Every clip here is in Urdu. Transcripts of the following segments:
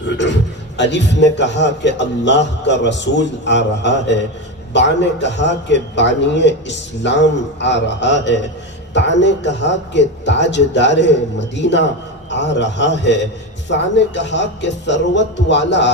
الف نے کہا کہ اللہ کا رسول آ رہا ہے، با نے کہا کہ بانی اسلام آ رہا ہے، تا نے کہا کہ تاجدار مدینہ آ رہا ہے، ثا نے کہا کہ ثروت والا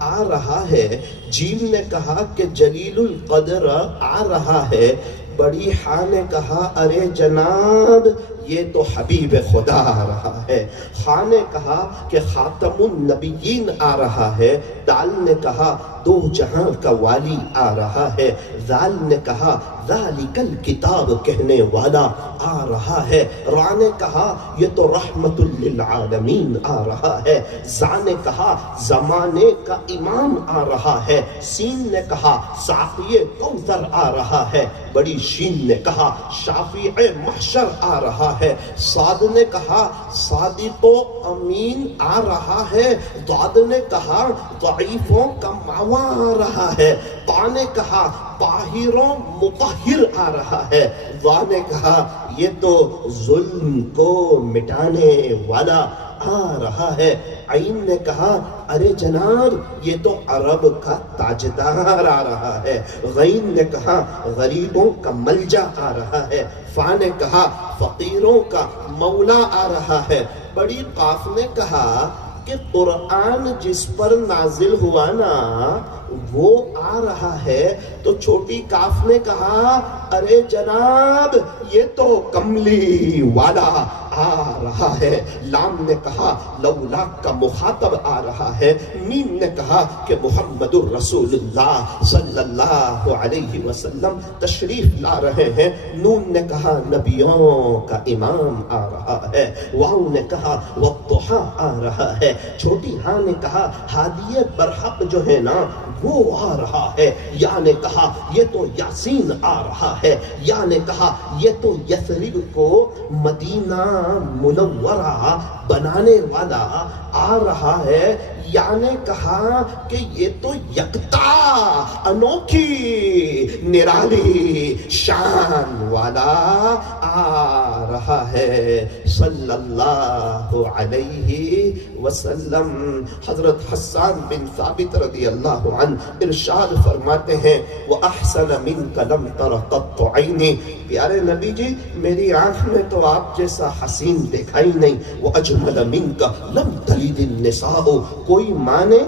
آ رہا ہے، جیم نے کہا کہ جلیل القدر آ رہا ہے، بڑی ہاں نے کہا ارے جناب یہ تو حبیب خدا آ رہا ہے، خاں نے کہا کہ خاتم النبیین آ رہا ہے، دال نے کہا دو جہاں کا والی آ رہا ہے، ذال نے کہا ذالک الکتاب کہنے والا آ رہا ہے، را نے کہا یہ تو رحمت للعالمین آ رہا ہے، زا نے کہا زمانے کا امام آ رہا ہے، سین نے کہا ساقی کوثر آ رہا ہے، بڑی شین نے کہا شافع محشر آ رہا ہے، صاد نے کہا صادق و امین آ رہا ہے، ضاد نے کہا ضعیفوں کا ماوا آ رہا ہے، طا نے کہا طاہر و مطہر آ رہا ہے، ظا نے کہا یہ تو ظلم کو مٹانے والا آ رہا ہے، عین نے کہا ارے جناب یہ تو عرب کا تاجدار آ رہا ہے، غین نے کہا غریبوں کا ملجا آ رہا ہے، فا نے کہا فقیروں کا مولا آ رہا ہے، بڑی قاف نے کہا کہ قرآن جس پر نازل ہوا نا وہ آ رہا ہے، تو چھوٹی کاف نے کہا ارے جناب یہ تو کملی والا آ رہا ہے، لام نے کہا لولا کا مخاطب آ رہا ہے، میم نے کہا کہ محمد الرسول اللہ صلی اللہ علیہ وسلم تشریف لا رہے ہیں، نون نے کہا نبیوں کا امام آ رہا ہے، واو نے کہا والضحیٰ آ رہا ہے، چھوٹی ہاں نے کہا ہادی برحق جو ہے نا وہ آ رہا ہے، یا نے کہا یہ تو یاسین آ رہا ہے، یا نے کہا یہ تو یثرب کو مدینہ منورہ بنانے والا آ رہا ہے، یا نے کہا کہ یہ تو یکتا انوکھی نرالی شان والا آ رہا ہے صلی اللہ علیہ وسلم۔ حضرت حسان بن ثابت رضی اللہ عنہ ارشاد فرماتے ہیں وَأَحْسَنَ مِنْكَ لَمْ تَرَ قَطُّ عَيْنِي، پیارے نبی جی میری آنکھ میں تو آپ جیسا حسین دیکھا ہی نہیں، وَأَجْمَلَ مِنْكَ لَمْ تَلِدِ النِّسَاءُ، کوئی ماں نے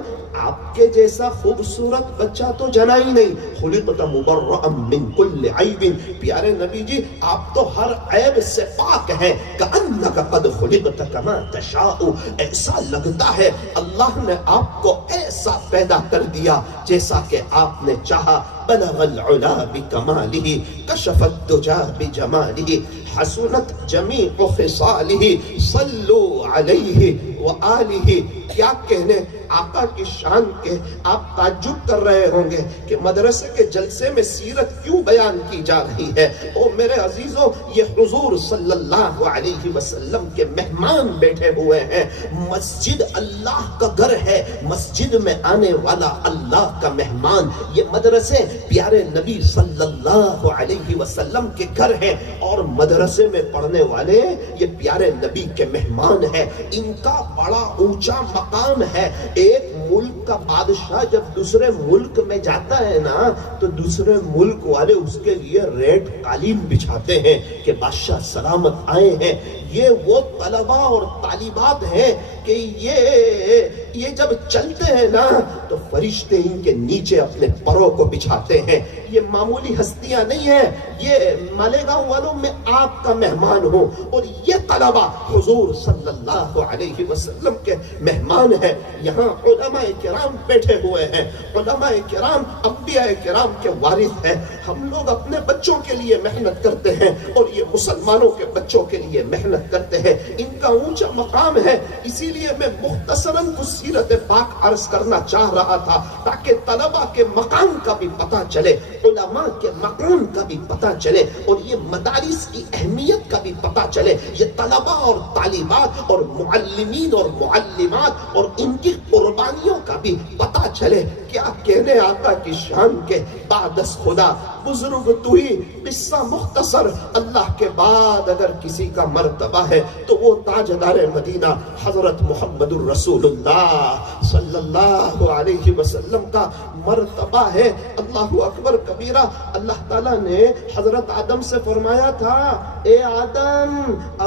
آپ کے جیسا خوبصورت بچہ تو جنا ہی نہیں، خلقت مبرأ من کل عیب، پیارے نبی جی آپ تو ہر عیب سے پاک ہیں، کأنک قد خلقت کما تشاء، ایسا لگتا ہے اللہ نے آپ کو ایسا پیدا کر دیا جیسا کہ آپ نے چاہا، بلغ العلا بکمالہ کشف الدجا بجمالہ، حسنت جمیع خصالہ صلو علیہ وآلہ، کیا کہنے آقا کی شان کے، آپ تعجب کر رہے ہوں گے کہ مدرسے کے جلسے میں سیرت کیوں بیان کی جا رہی ہے۔ او میرے عزیزوں یہ حضور صلی اللہ علیہ وسلم کے مہمان بیٹھے ہوئے ہیں، مسجد اللہ کا گھر ہے، مسجد میں آنے والا اللہ کا مہمان، یہ مدرسے پیارے نبی صلی اللہ علیہ وسلم کے گھر ہیں، اور مدرسے میں پڑھنے والے یہ پیارے نبی کے مہمان ہیں، ان کا بڑا اونچا مقام ہے۔ ایک ملک کا بادشاہ جب دوسرے ملک میں جاتا ہے نا تو دوسرے ملک والے اس کے لیے ریڈ قالین بچھاتے ہیں کہ بادشاہ سلامت آئے ہیں۔ یہ وہ طلبہ اور طالبات ہیں کہ یہ جب چلتے ہیں نا تو فرشتے ان کے نیچے اپنے پروں کو بچھاتے ہیں۔ یہ معمولی ہستیاں نہیں ہیں، یہ مالیگاؤں والوں میں آپ کا مہمان ہو، اور یہ طلبہ حضور صلی اللہ علیہ وسلم کے مہمان ہیں۔ یہاں علماء کرام بیٹھے ہوئے ہیں، علماء کرام انبیاء کرام کے وارث ہیں۔ ہم لوگ اپنے بچوں کے لیے محنت کرتے ہیں اور یہ مسلمانوں کے بچوں کے لیے محنت کرتے ہیں، ان کا اونچا مقام ہے۔ اسی لیے میں مختصراً کچھ سیرت پاک عرض کرنا چاہ رہا تھا تاکہ طلبہ کے مقام کا بھی پتہ چلے، علماء کے مقام کا بھی پتہ چلے، اور یہ مدارس کی اہمیت کا بھی پتہ چلے۔ یہ طلبہ اور طالبات اور معلمین اور معلمات اور ان کی قربانیوں کا بھی پتا چلے کیا کہنے آقا کی شان کے بعد از خدا بزرگ تو ہی قصہ مختصر اللہ کے بعد اگر کسی کا مرتبہ ہے تو وہ تاجدار مدینہ حضرت محمد الرسول اللہ صلی اللہ علیہ وسلم کا مرتبہ ہے۔ اللہ اکبر کبیرہ۔ اللہ تعالیٰ نے حضرت آدم سے فرمایا تھا اے آدم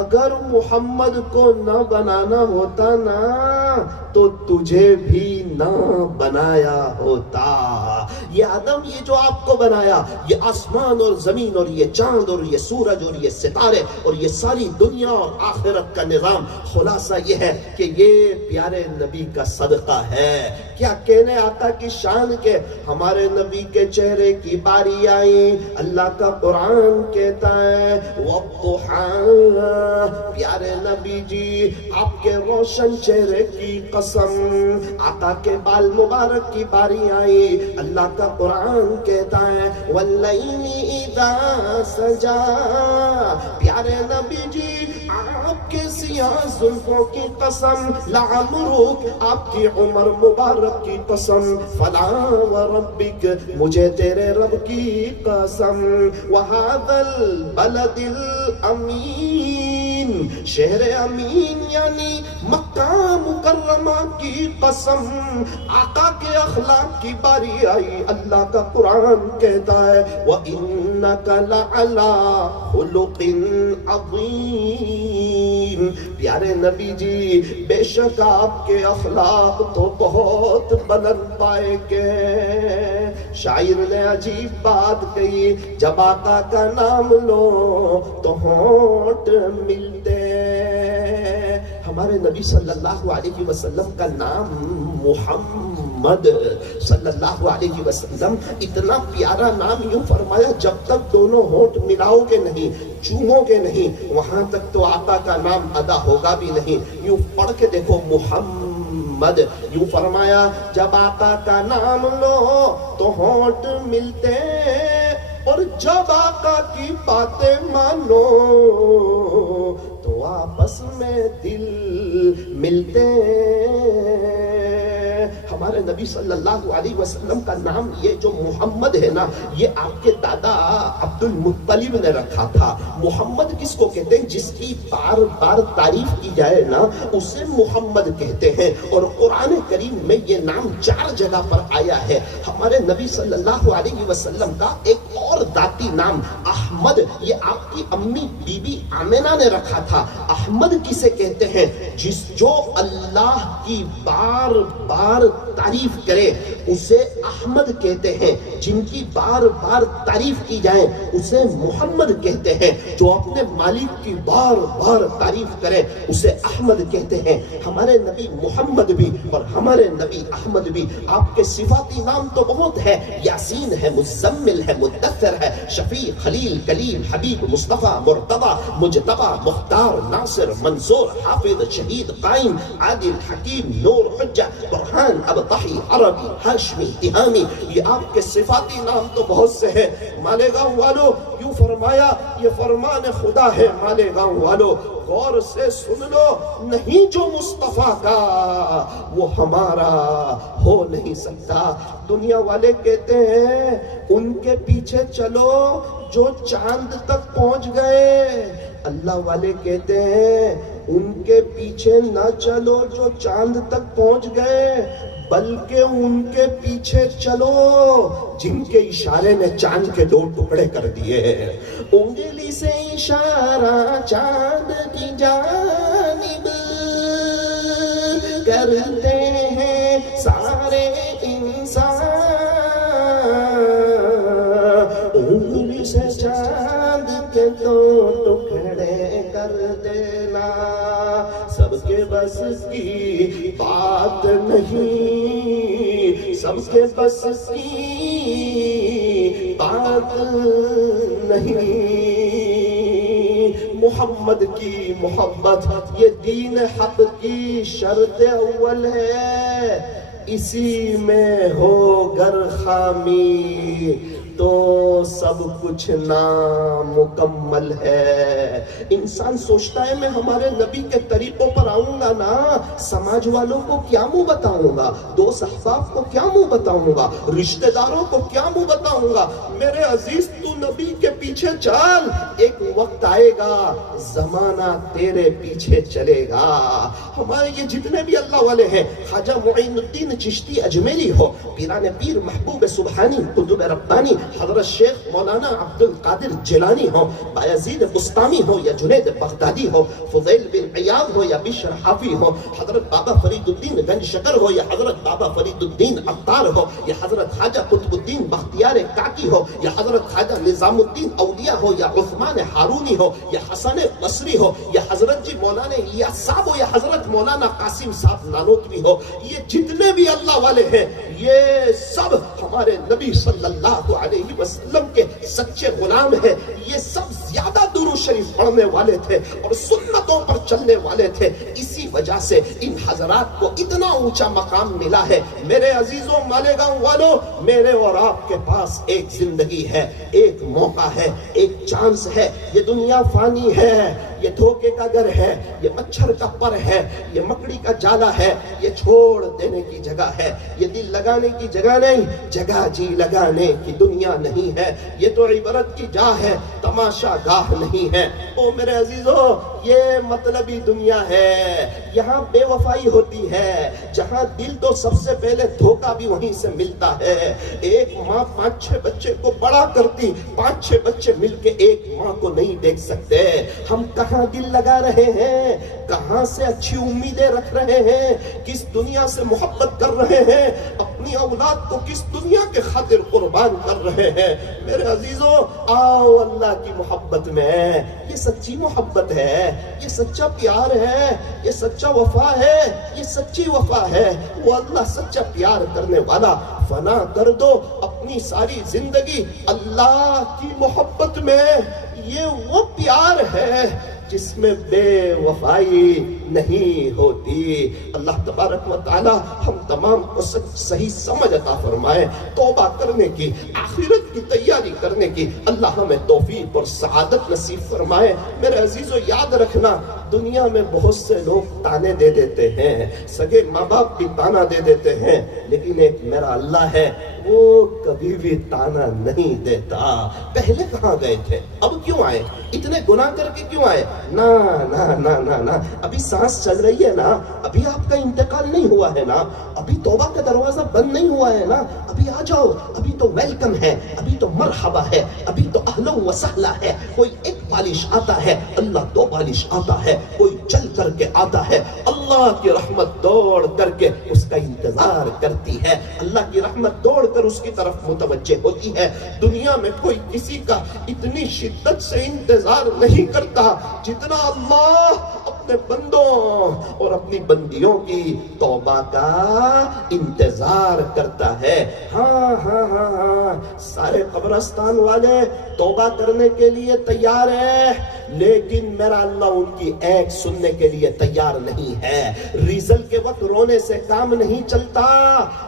اگر محمد کو نہ بنانا ہوتا نا تو تجھے بھی نہ بنایا ہوتا۔ یہ آدم یہ جو آپ کو بنایا، یہ آسمان اور زمین اور یہ چاند اور یہ سورج اور یہ ستارے اور یہ ساری دنیا اور آخرت کا نظام، خلاصہ یہ ہے کہ یہ پیارے نبی کا صدقہ ہے۔ کیا کہنے آقا کی شان کے ہمارے نبی کے چہرے کی باری آئی، اللہ کا قرآن کہتا ہے وَالضُّحَىٰ، پیارے نبی جی آپ کے روشن چہرے کی قسم، آقا کے بال مبارک کی باری آئی، اللہ کا قرآن کہتا ہے وَاللَّيْلِ إِذَا سَجَىٰ، پیارے نبی جی آپ کے سیاہ زلفوں کی قسم، لَعَمْرُكَ آپ کی عمر مبارک کی قسم، فَلَا وَرَبِّكَ مجھے تیرے رب کی قسم، وَهَذَا الْبَلَدِ الْأَمِينَ شہر امین یعنی مکہ مکرمہ کی قسم، آقا کے اخلاق کی باری آئی، اللہ کا قرآن کہتا ہے وَإِنَّكَ لَعَلَىٰ خُلُقٍ عَظِيمٍ، پیارے نبی جی بے شک آپ کے اخلاق تو بہت بلند پائے گے۔ شاعر نے عجیب بات کہی، جب آقا کا نام لو تو ہونٹ ملتے۔ ہمارے نبی صلی اللہ علیہ وسلم کا نام محمد صلی اللہ علیہ وسلم، اتنا پیارا نام، یوں فرمایا جب تک دونوں ہونٹ ملاؤ گے نہیں، چومو گے نہیں، وہاں تک تو آقا کا نام ادا ہوگا بھی نہیں۔ یوں پڑھ کے دیکھو محمد، یوں فرمایا جب آقا کا نام لو تو ہونٹ ملتے، اور جب آقا کی باتیں مانو تو آپس میں دل ملتے۔ ہمارے نبی صلی اللہ علیہ وسلم کا نام یہ جو محمد ہے نا، یہ آپ کے دادا عبد المطلب نے رکھا تھا۔ محمد کس کو کہتے ہیں؟ جس کی بار بار تعریف کی جائے نا اسے محمد کہتے ہیں، اور قرآن کریم میں یہ نام 4 جگہ پر آیا ہے۔ ہمارے نبی صلی اللہ علیہ وسلم کا ایک اور ذاتی نام احمد، یہ آپ کی امی بی بی آمنہ نے رکھا تھا۔ احمد کسے کہتے ہیں؟ جو اللہ کی بار بار تعریف کرے اسے احمد کہتے ہیں، جن کی بار بار تعریف کی جائے اسے محمد کہتے ہیں، جو اپنے مالک کی بار بار تعریف کرے اسے احمد کہتے ہیں۔ ہمارے نبی محمد بھی اور ہمارے نبی احمد بھی، آپ کے صفاتی نام تو بہت ہے، یاسین ہے، مزمل ہے، مدثر ہے، شفیع، خلیل، کلیم، حبیب، مصطفیٰ، مرتضیٰ، مجتبیٰ، مختار، ناصر، منصور، حافظ، شہید، قائم، عادل، حکیم، نور، حجہ، برہان، ابطحی، عربی، ہاشمی، تہامی، یہ آپ کے صفاتی نام تو بہت سے ہیں۔ مالیگاؤں والو یوں فرمایا یہ فرمان خدا ہے، مالیگاؤں والو غور سے سن لو، نہیں جو مصطفیٰ کا وہ ہمارا ہو نہیں سکتا۔ دنیا والے کہتے ہیں ان کے پیچھے چلو جو چاند تک پہنچ گئے، اللہ والے کہتے ہیں ان کے پیچھے نہ چلو جو چاند تک پہنچ گئے، بلکہ ان کے پیچھے چلو جن کے اشارے نے چاند کے 2 ٹکڑے کر دیے۔ انگلی سے اشارہ چاند کی جانب کرتے ہیں سارے انسان، انگلی سے چاند کے 2 ٹکڑے کر دینا سب کے بس کی بات نہیں، سب کے بس کی بات نہیں۔ محمد کی محبت یہ دین حق کی شرط اول ہے، اسی میں ہو گر خامی تو سب کچھ نامکمل ہے۔ انسان سوچتا ہے میں ہمارے نبی کے طریقوں پر آؤں گا نا، سماج والوں کو کیا منہ بتاؤں گا، دوست احباب کو کیا منہ بتاؤں گا، رشتہ داروں کو کیا منہ بتاؤں گا۔ میرے عزیز تو نبی کے پیچھے چل، ایک وقت آئے گا زمانہ تیرے پیچھے چلے گا۔ ہمارے یہ جتنے بھی اللہ والے ہیں، خواجہ معین الدین چشتی اجمیری ہو، پیران پیر محبوب سبحانی قطب ربانی حضرت شیخ مولانا عبد القادر جیلانی ہو، بایزید بستامی ہو یا جنید بغدادی ہو، فضیل بن عیاض ہو یا بشر حافی ہو، حضرت بابا فرید الدین گنج شکر ہو یا حضرت بابا فرید الدین عطار ہو، یا حضرت خواجہ قطب الدین بختیار کاکی ہو، یا حضرت خواجہ نظام الدین اولیاء ہو، یا عثمان ہارونی ہو، یا حسن بصری ہو، یا حضرت جی مولانا الیاس صاحب ہو، یا حضرت مولانا قاسم صاحب نانوتوی ہو، یہ جتنے بھی اللہ والے ہیں یہ سب ہمارے نبی صلی اللہ علیہ وسلم کے سچے غلام ہیں۔ یہ سب زیادہ درود شریف پڑھنے والے تھے اور سنتوں پر چلنے والے تھے، اسی وجہ سے ان حضرات کو اتنا اونچا مقام ملا ہے۔ میرے عزیزوں مالیگاؤں والوں، میرے اور آپ کے پاس ایک زندگی ہے، ایک موقع ہے، ایک چانس ہے۔ یہ دنیا فانی ہے، یہ دھوکے کا گھر ہے، یہ مچھر کا پر ہے، یہ مکڑی کا جالا ہے، یہ چھوڑ دینے کی جگہ ہے، یہ دل لگانے کی جگہ نہیں، جگہ جی لگانے کی دنیا نہیں ہے۔ یہ تو عبرت کی جا ہے، تماشا گاہ نہیں ہے۔ او میرے عزیزو، یہ مطلبی دنیا ہے، یہاں بے وفائی ہوتی ہے، جہاں دل تو سب سے پہلے دھوکہ بھی وہیں سے ملتا ہے۔ ایک ماں 5-6 بچے کو بڑا کرتی، 5-6 بچے مل کے ایک ماں کو نہیں دیکھ سکتے۔ ہم کہاں دل لگا رہے ہیں، کہاں سے اچھی امیدیں رکھ رہے ہیں، کس دنیا سے محبت کر رہے ہیں، اپنی اولاد کو کس دنیا کے خاطر قربان کر رہے ہیں۔ میرے عزیزوں، آؤ اللہ کی محبت میں، یہ سچی محبت ہے، یہ سچا پیار ہے، یہ سچا وفا ہے، یہ سچی وفا ہے۔ وہ اللہ سچا پیار کرنے والا، فنا کر دو اپنی ساری زندگی اللہ کی محبت میں۔ یہ وہ پیار ہے جس میں بے وفائی نہیں ہوتی۔ اللہ تبارک و تعالی ہم تمام کو صحیح سمجھ عطا فرمائے، توبہ کرنے کی، آخرت کی تیاری کرنے کی اللہ ہمیں توفیق اور سعادت نصیب فرمائے۔ میرے عزیزو یاد رکھنا، دنیا میں بہت سے لوگ تانے دے دیتے ہیں، سگے ماں باپ بھی تانا دے دیتے ہیں، لیکن ایک میرا اللہ ہے، وہ کبھی بھی تانا نہیں دیتا۔ پہلے کہاں گئے تھے، اب کیوں آئے، اتنے گناہ کر کے کیوں آئے؟ نا نا نا نا نا، ابھی سانس چل رہی ہے نا، ابھی آپ کا انتقال نہیں ہوا ہے نا، ابھی توبہ کا دروازہ بند نہیں ہوا ہے نا، ابھی آ جاؤ، ابھی تو ویلکم ہے، ابھی تو مرحبا ہے، ابھی تو اہلا و سہلا ہے۔ کوئی ایک بالش آتا ہے، اللہ 2 بالش آتا ہے، کوئی چل کر کے آتا ہے، اللہ کی رحمت دوڑ کر کے اس کا انتظار کرتی ہے، اللہ کی رحمت دوڑ کر اس کی طرف متوجہ ہوتی ہے۔ دنیا میں کوئی کسی کا اتنی شدت سے انتظار نہیں کرتا جتنا اللہ اپنے بندوں اور اپنی بندیوں کی توبہ کا انتظار کرتا ہے۔ ہاں ہاں ہاں ہاں، سارے قبرستان والے توبہ کرنے کے لیے تیار ہیں، لیکن میرا اللہ ان کی ایک سننے کے لیے تیار نہیں ہے۔ ریزلٹ کے وقت رونے سے کام نہیں چلتا،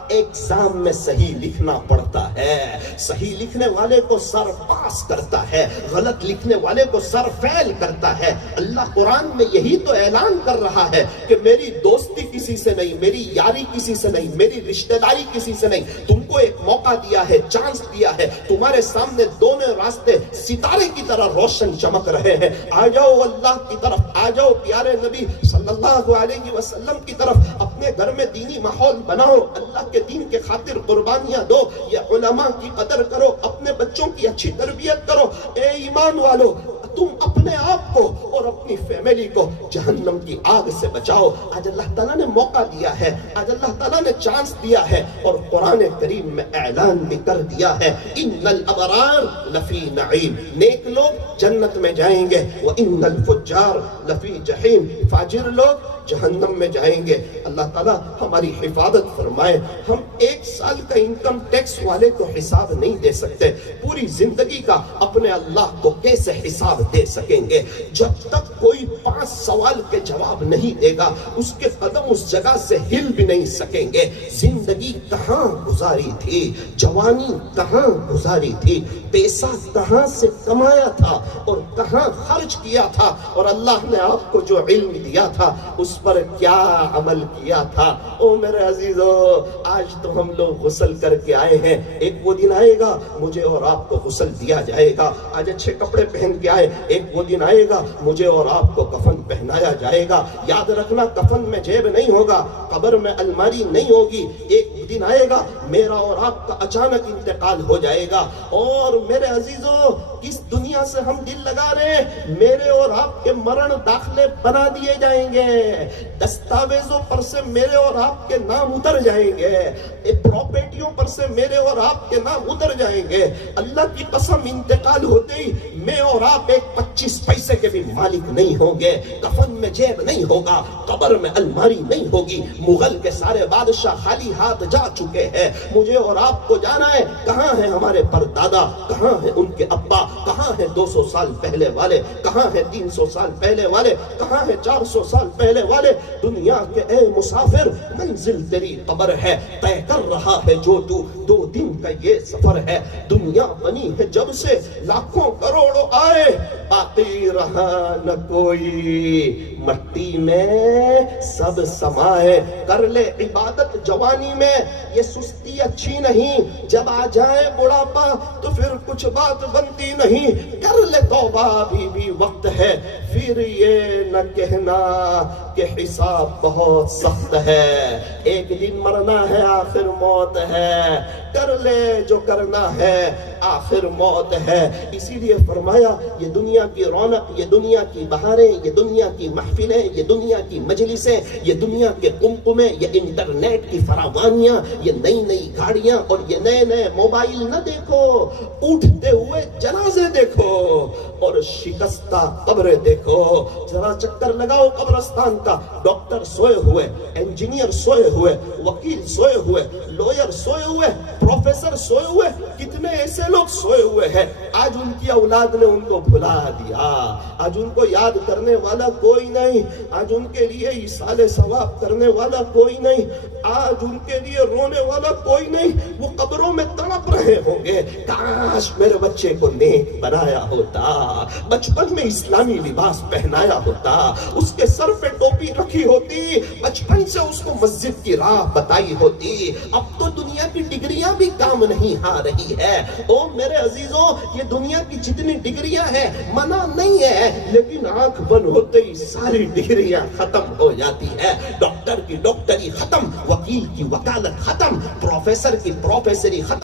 ایگزام میں صحیح لکھنا پڑتا ہے۔ صحیح لکھنے والے کو سر پاس کرتا ہے، غلط لکھنے والے کو سر فیل کرتا ہے۔ اللہ قرآن میں یہی تو اعلان کر رہا ہے کہ میری دوستی کسی سے نہیں، میری یاری کسی سے نہیں، میری رشتہ داری کسی سے نہیں۔ تم کو ایک موقع دیا ہے، چانس دیا ہے، تمہارے سامنے دونوں راستے ستارے کی طرح روشن چمک رہے ہیں۔ آ جاؤ اللہ کی طرف، آ جاؤ پیارے نبی صلی اللہ علیہ وسلم کی طرف، اپنے گھر میں دینی ماحول بناؤ، اللہ کے دین کے خاطر قربانیاں دو، یہ علماء کی قدر کرو، اپنے بچوں کی اچھی تربیت کرو۔ اے ایمان والو، تم اپنے آپ کو اور اپنی فیملی کو جہنم کی آگ سے بچاؤ۔ آج اللہ تعالیٰ نے موقع دیا ہے، آج اللہ تعالیٰ نے چانس دیا ہے، اور قرآن کریم میں اعلان بھی کر دیا ہے، ان الابرار لفی نعیم، نیک لوگ جنت میں جائیں گے، وان الفجار لفی جحیم، فاجر لوگ جہنم میں جائیں گے۔ اللہ تعالیٰ ہماری حفاظت فرمائے۔ ہم 1 سال کا انکم ٹیکس والے کو حساب نہیں دے سکتے، پوری زندگی کا اپنے اللہ کو کیسے حساب دے سکیں گے؟ جب تک کوئی 5 سوال کے جواب نہیں دے گا اس کے قدم اس جگہ سے ہل بھی نہیں سکیں گے۔ زندگی کہاں گزاری تھی، جوانی کہاں گزاری تھی، پیسہ کہاں سے کمایا تھا اور کہاں خرچ کیا تھا، اور اللہ نے آپ کو جو علم دیا تھا اس پر کیا عمل کیا تھا۔ او میرے عزیزو، آج تو ہم لوگ غسل کر کے آئے ہیں، ایک وہ دن آئے گا مجھے اور آپ کو غسل دیا جائے گا۔ آج اچھے کپڑے پہن کے آئے، ایک وہ دن آئے گا مجھے اور آپ کو کفن پہنایا جائے گا۔ یاد رکھنا، کفن میں جیب نہیں ہوگا، قبر میں الماری نہیں ہوگی۔ ایک دن آئے گا میرا اور آپ کا اچانک انتقال ہو جائے گا، اور میرے عزیزو کس دنیا سے ہم دل لگا رہے ہیں؟ میرے اور آپ کے مرن داخلے بنا دیے جائیں گے، دستاویزوں پر سے میرے اور آپ کے نام اتر جائیں گے، پراپرٹیوں پر سے میرے اور آپ کے نام اتر جائیں گے۔ اللہ کی قسم، انتقال ہوتے ہی میں اور آپ ایک 25 پیسے کے بھی مالک نہیں ہوں گے۔ کفن میں جیب نہیں ہوگا، قبر میں الماری نہیں ہوگی۔ مغل کے سارے بادشاہ خالی ہاتھ جا چکے ہیں، مجھے اور آپ کو جانا ہے۔ کہاں ہیں ہمارے پردادا، کہاں ہیں ان کے ابا، کہاں ہیں 200 سال پہلے والے، کہاں ہیں 300 سال پہلے والے، کہاں ہیں 400 سال پہلے والے؟ دنیا کے اے مسافر، منزل تیری قبر ہے، طے کر رہا ہے جو تو 2 دن کا یہ سفر ہے۔ دنیا بنی ہے جب سے لاکھوں کروڑوں آئے، باقی رہا نہ کوئی، مٹی میں سب سمائے۔ کر لے عبادت جوانی میں، یہ سستی اچھی نہیں، جب آ جائے بڑھاپا تو پھر کچھ بات بنتی نہیں۔ کر لے توبہ، ابھی بھی وقت ہے، پھر یہ نہ کہنا کہ حساب بہت سخت ہے۔ ایک دن مرنا ہے، آخر موت ہے، کر لے جو کرنا ہے، آخر موت ہے۔ اسی لیے فرمایا یہ دنیا کی رونق، یہ دنیا کی بہاریں، یہ دنیا کی محفلیں، یہ دنیا کی مجلسیں، یہ دنیا کے قمقمے، یہ انٹرنیٹ کی فراوانیاں، یہ نئی نئی گاڑیاں اور یہ نئے نئے موبائل نہ دیکھو، اٹھتے ہوئے جنازے دیکھو اور شکستہ قبریں دیکھو۔ ذرا چکر لگاؤ قبرستان کا، ڈاکٹر سوئے ہوئے، انجینئر سوئے ہوئے، وکیل سوئے ہوئے، لوئر سوئے ہوئے، پروفیسر سوئے ہوئے، کتنے ایسے لوگ سوئے ہوئے ہیں۔ آج ان کی اولاد نے ان کو بھلا دیا، آج ان کو یاد کرنے والا کوئی نہیں، آج ان کے لیے ایصال ثواب کرنے والا کوئی نہیں، آج ان کے لیے رونے والا کوئی نہیں۔ وہ قبروں میں تڑپ رہے ہوں گے، کاش میرے بچے کو نیک بنایا ہوتا، بچپن میں اسلامی لباس پہنایا ہوتا، اس کے سر پہ ٹوپی رکھی ہوتی، بچپن سے اس کو مسجد کی راہ بتائی ہوتی۔ اب تو دنیا کی ڈگریاں بھی کام نہیں آ رہی ہے۔ او میرے عزیزوں، یہ دنیا کی جتنی ڈگریاں ہیں منع نہیں ہے، لیکن آنکھ بند ہوتے ہی ساری ڈگریاں ختم ہو جاتی ہے۔ ڈاکٹر کی ڈاکٹری ختم، وکیل کی وکالت ختم، پروفیسر کی پروفیسری ختم۔